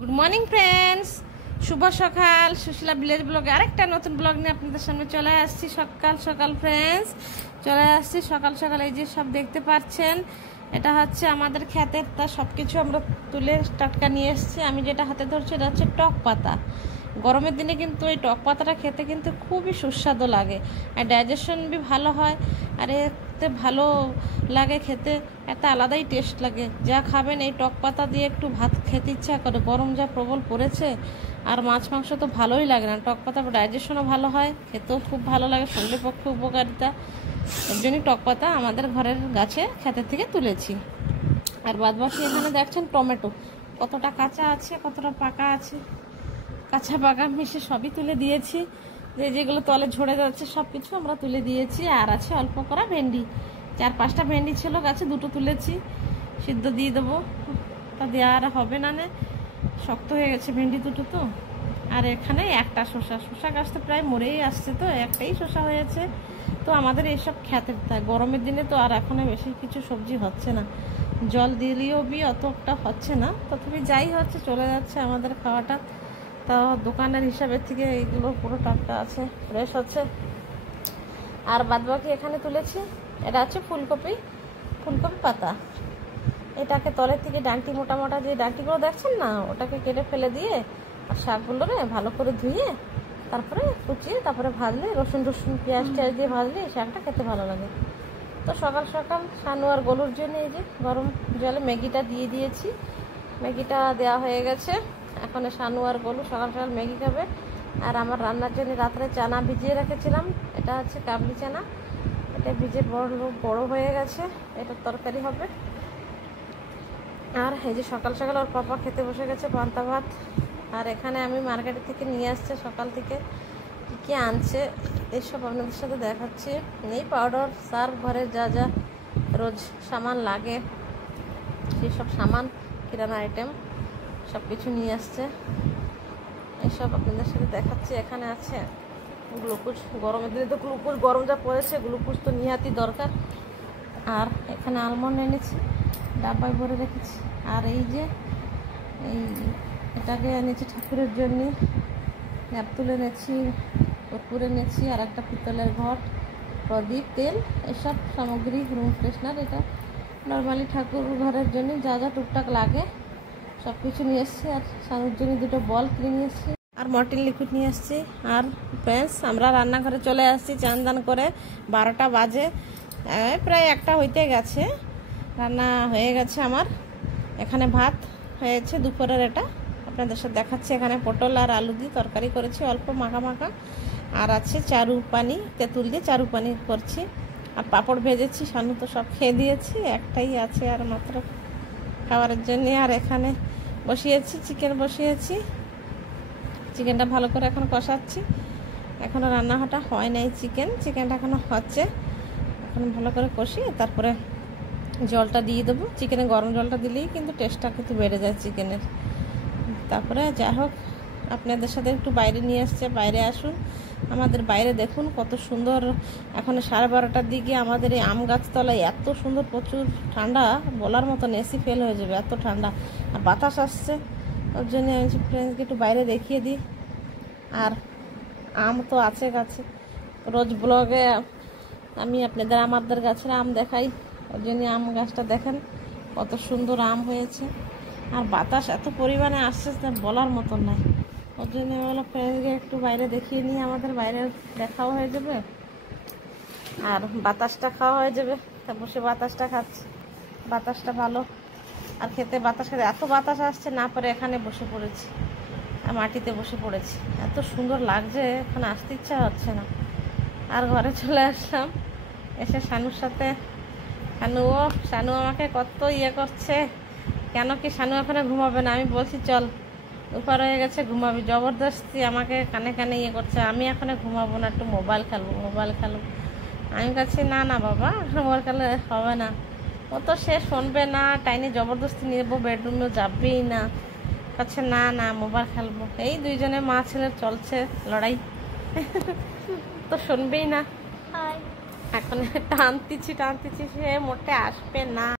Good morning friends, শুভ সকাল। Sushila village ব্লগে আরেকটা নতুন ব্লগ নিয়ে আপনাদের সামনে চলে আসছি। সকাল সকাল ফ্রেন্ডস চলে আসছি সকাল সকাল। এই যে সব দেখতে পাচ্ছেন, এটা হচ্ছে আমাদের ক্ষেতের, তা সব কিছু আমরা তুলে টাটকা নিয়ে এসেছি। আমি যেটা হাতে ধরছি এটা হচ্ছে টক পাতা। গরমের দিনে কিন্তু এই টক পাতাটা খেতে কিন্তু খুবই সুস্বাদু লাগে, আর ডাইজেশন বি ভালো হয়, আর এতে ভালো লাগে খেতে, একটা আলাদাই টেস্ট লাগে। যা খাবেন এই টক পাতা দিয়ে একটু ভাত খেতে ইচ্ছা করে। গরম যা প্রবল পড়েছে, আর মাছ মাংস তো ভালোই লাগে না। টক পাতা ডাইজেশনও ভালো হয়, খেতেও খুব ভালো লাগে, শরীরের পক্ষে উপকারিতা। এর জন্যই টক পাতা আমাদের ঘরের গাছে ক্ষেতের থেকে তুলেছি। আর বাদবাকি এখানে দেখছেন টমেটো কতটা কাঁচা আছে, কতটা পাকা আছে, কাঁচা পাকা মিশে সবই তুলে দিয়েছি। যেগুলো তলে ঝরে যাচ্ছে সব কিছু আমরা তুলে দিয়েছি। আর আছে অল্প করা ভেন্ডি, 4-5টা ভেন্ডি ছিল গাছে, 2টো তুলেছি, সিদ্ধ দিয়ে দেবো। তা দেওয়া আর হবে না, শক্ত হয়ে গেছে ভেন্ডি 2টো তো। আর এখানে একটা শসা গাছ তো প্রায় মরেই আসছে, তো একটাই শসা হয়েছে। তো আমাদের এইসব খেতে থাকে গরমের দিনে, তো আর এখন বেশি কিছু সবজি হচ্ছে না, জল দিলেও অতটা হচ্ছে না, তথাপি যাই হচ্ছে চলে যাচ্ছে আমাদের খাওয়াটা। তা দোকানের হিসাবের থেকে এইগুলো পুরো টাটকা আছে, ফ্রেশ হচ্ছে। আর বাদবাকি এখানে তুলেছি, এটা হচ্ছে ফুলকপি পাতা। এটাকে তলের থেকে ডাঁটি, মোটা মোটা যে ডাঁটিগুলো দেখছেন না, ওটাকে কেটে ফেলে দিয়ে আর শাকগুলোরে ভালো করে ধুয়ে তারপরে কুচিয়ে তারপরে ভাজলে, রসুন পেঁয়াজ টিয়াজ দিয়ে ভাজলে এই শাকটা খেতে ভালো লাগে। তো সকাল সকাল শানু আর গলুর জন্য এই যে গরম জলে ম্যাগিটা দিয়ে দিয়েছি। ম্যাগিটা দেওয়া হয়ে গেছে, এখন শানু আর গলু সকাল সকাল ম্যাগি খাবে। আর আমার রান্নার জন্য রাত্রে চানা ভিজিয়ে রেখেছিলাম, এটা হচ্ছে কাবলি চানা, এটা ভিজে বড় হয়ে গেছে, এটার তরকারি হবে। আর এই যে সকাল সকাল ওর পাপা খেতে বসে গেছে পান্তা ভাত। আর এখানে আমি মার্কেটের থেকে নিয়ে আসছে সকাল থেকে কী কী আনছে এইসব আপনাদের সাথে দেখাচ্ছি। এই পাউডার সার, ঘরে যা যা রোজ সামান লাগে সেই সব সামান, কিরানা আইটেম সব কিছু নিয়ে আসছে, এইসব আপনাদের সাথে দেখাচ্ছি। এখানে আছে গ্লুকোজ, গরমের দিনে তো গ্লুকোজ, গরম যা পড়েছে গ্লুকোজ তো নিহাতি দরকার। আর এখানে আলমন্ড এনেছি, ডাব্বায় ভরে রেখেছি। আর এই যে এটাকে এনেছি ঠাকুরের জন্য, ল্যাপ তুলে এনেছি, কর্পূর এনেছি, আর একটা পিতলের ঘট, প্রদীপ, তেল, এসব সামগ্রী, রুম ফ্রেশনার। এটা নর্মালি ঠাকুর ঘরের জন্য যা যা টুকটাক লাগে সব কিছু নিয়ে এসেছি। আর সানুর জন্য 2টো বল কিনে নিয়ে এসেছি, আর মর্টিন লিকুইড নিয়ে এসেছি। আর ফ্রেন্ডস আমরা রান্নাঘরে চলে আসছি চান দান করে, 12টা বাজে, প্রায় 1টা হইতে গেছে। রান্না হয়ে গেছে আমার, এখানে ভাত হয়েছে দুপুরের, এটা আপনাদের সাথে দেখাচ্ছি। এখানে পটল আর আলু দিয়ে তরকারি করেছি, অল্প মাখা মাখা। আর আছে চারু পানি, তেঁতুল দিয়ে চারু পানি করছি। আর পাঁপড় ভেজেছি, শানু তো সব খেয়ে দিয়েছি, একটাই আছে আর মাত্র খাবারের জন্য। আর এখানে বসিয়েছি চিকেন, বসিয়েছি চিকেনটা ভালো করে এখন কষাচ্ছি। এখনও রান্নাটা হয় নাই, চিকেনটা এখনও হচ্ছে। এখন ভালো করে কষিয়ে তারপরে জলটা দিয়ে দেবো। চিকেনে গরম জলটা দিলেই কিন্তু টেস্টটা কিন্তু বেড়ে যায় চিকেনের। তারপরে যাই হোক, আপনাদের সাথে একটু বাইরে নিয়ে আসছে, বাইরে আসুন। আমাদের বাইরে দেখুন কত সুন্দর, এখন 12:30টার দিকে আমাদের এই আম গাছতলায় এত সুন্দর, প্রচুর ঠান্ডা, বলার মতন, এসি ফেল হয়ে যাবে, এত ঠান্ডা। আর বাতাস আসছে, ওর জন্য আমি ফ্রেন্ডসকে একটু বাইরে দেখিয়ে দিই। আর আম তো আছে গাছে, রোজ ব্লগে আমি আপনাদের আমাদের গাছের আম দেখাই, ওর জন্য আম গাছটা দেখেন কত সুন্দর আম হয়েছে। আর বাতাস এত পরিমাণে আসছে বলার মতন নাই, ওর জন্য বলো ফ্রেন্ডকে একটু বাইরে দেখিয়ে নিয়ে, আমাদের বাইরে দেখাও হয়ে যাবে আর বাতাসটা খাওয়া হয়ে যাবে। তা বসে বাতাসটা খাচ্ছি, বাতাসটা ভালো। আর খেতে বাতাস খেতে এত বাতাস আসছে, না পরে এখানে বসে পড়েছি, আর মাটিতে বসে পড়েছি, এত সুন্দর লাগছে, এখানে আসতে ইচ্ছা হচ্ছে না। আর ঘরে চলে আসলাম, এসে শানুর সাথে, শানু আমাকে কত করছে, কেন কি শানু এখানে ঘুমাবে না। আমি বলছি চল, উপর হয়ে গেছে ঘুমাবি, জবরদস্তি আমাকে কানে কানে করছে, আমি এখানে ঘুমাবো না, একটু মোবাইল খেলবো। আমি কাছে না বাবা, মোবাইল খেলে হবে না, ও তো সে শুনবে না, টাইনে জবরদস্তি নেবো, বেডরুমে যাবেই না, কাছে না মোবাইল খেলবো। এই 2জনে মা ছেলের চলছে লড়াই, তো শুনবেই না। এখন টানতেছি, সে মোটে আসবে না।